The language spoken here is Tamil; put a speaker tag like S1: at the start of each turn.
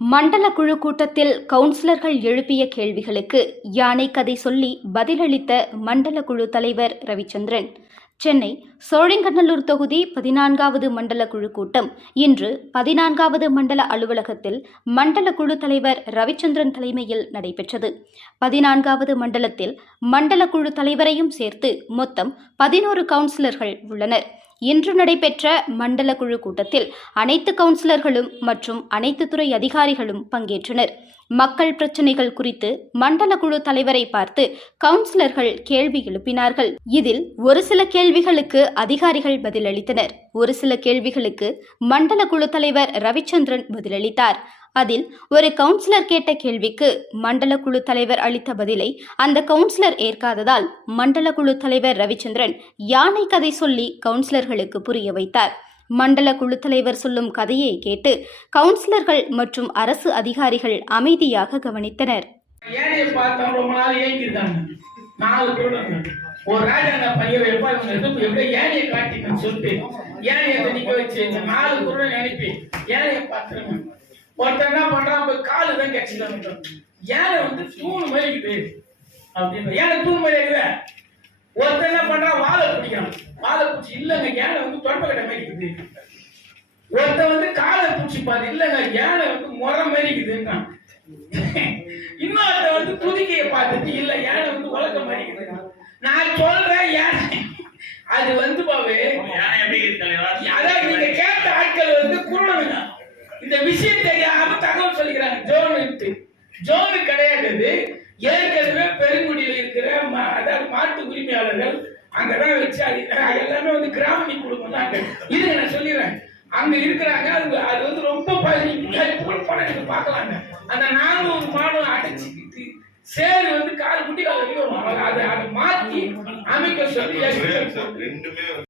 S1: மண்டல குழு கூட்டத்தில் கவுன்சிலர்கள் எழுப்பிய கேள்விகளுக்கு யானை கதை சொல்லி பதிலளித்த மண்டல குழு தலைவர் ரவிச்சந்திரன். சென்னை சோழிங்கநல்லூர் தொகுதி பதினான்காவது மண்டல குழு கூட்டம். இன்று பதினான்காவது மண்டல அலுவலகத்தில் மண்டல குழு தலைவர் ரவிச்சந்திரன் தலைமையில் நடைபெற்றது. பதினான்காவது மண்டலத்தில் மண்டல குழு தலைவரையும் சேர்த்து மொத்தம் பதினோரு கவுன்சிலர்கள் உள்ளனர். இன்று நடைபெற்ற மண்டல குழு கூட்டத்தில் அனைத்து கவுன்சிலர்களும் மற்றும் அனைத்து துறை அதிகாரிகளும் பங்கேற்றனர். மக்கள் பிரச்சினைகள் குறித்து மண்டல குழு தலைவரை பார்த்து கவுன்சிலர்கள் கேள்வி எழுப்பினார்கள். இதில் ஒரு சில கேள்விகளுக்கு அதிகாரிகள் பதிலளித்தனர். ஒரு சில கேள்விகளுக்கு மண்டல குழு தலைவர் ரவிச்சந்திரன் பதிலளித்தார். அதில் ஒரு கவுன்சிலர் கேட்ட கேள்விக்கு மண்டல குழு தலைவர் அளித்த பதிலை அந்த கவுன்சிலர் ஏற்காததால் மண்டல குழு தலைவர் ரவிச்சந்திரன் யானை கதை சொல்லி கவுன்சிலர்களுக்கு புரிய வைத்தார். மண்டல குழு தலைவர் சொல்லும் கதையை கேட்டு கவுன்சிலர்கள் மற்றும் அரசு அதிகாரிகள் அமைதியாக கவனித்தனர்.
S2: ஏனைய பார்த்தா ரொம்ப ஒரு ராஜாங்க பையன் வைப்பாங்க எப்படி எதுவும் எப்படியோ காட்டிக்கன்னு சொல்லிட்டு ஏனைய நிக்க வச்சு இந்த நாலு குரல் நினைப்பி ஏனைய பார்த்துருங்க. ஒருத்தர் என்ன பண்றான்? போய் காலு தான் கட்சியில ஏழை வந்து தூணு மாதிரி இருக்குது. அப்படின்னு ஏழை தூணு மாதிரி இருக்குது. ஒருத்தன் பண்றான் வாழை பிடிக்கிறான் வாழை பிடிச்சி இல்லைங்க ஏனை வந்து தொடப்பக்கட்டை மாதிரி இருக்குது ஒருத்தன் வந்து காலை பிடிச்சி பாரு இல்லைங்க யானை வந்து முறை மாதிரி இருக்குதுன்றான் இன்னொருத்த வந்து துதிக்கையை பார்த்துட்டு இல்ல யானை வந்து மாதிரி இருக்குது நான் சொல்றேன் யானை. அது வந்து பாவு
S3: யானை?
S2: அதான் நீங்க கேட்ட ஆட்கள் வந்து குருடனுங்க. இந்த விஷயம் தெரியாம தகவல் சொல்லிக்கிறாங்க ஜோனு ஜோனு கிடையாது. ஏற்கனவே பெருங்குடியில் இருக்கிற அதாவது மாட்டு உரிமையாளர்கள் அங்கதான் வச்சு அது எல்லாமே வந்து கிராமணி குடும்பம் தான். இது நான் சொல்லிடுறேன். அங்க இருக்கிறாங்க அது அது வந்து ரொம்ப படம் பார்க்கலாங்க. அந்த நானூறு மாடும் அடைச்சிக்கிட்டு சேரு வந்து கால் குட்டி. அதை அதை மாத்தி அமைக்க சொல்லி
S3: ரெண்டுமே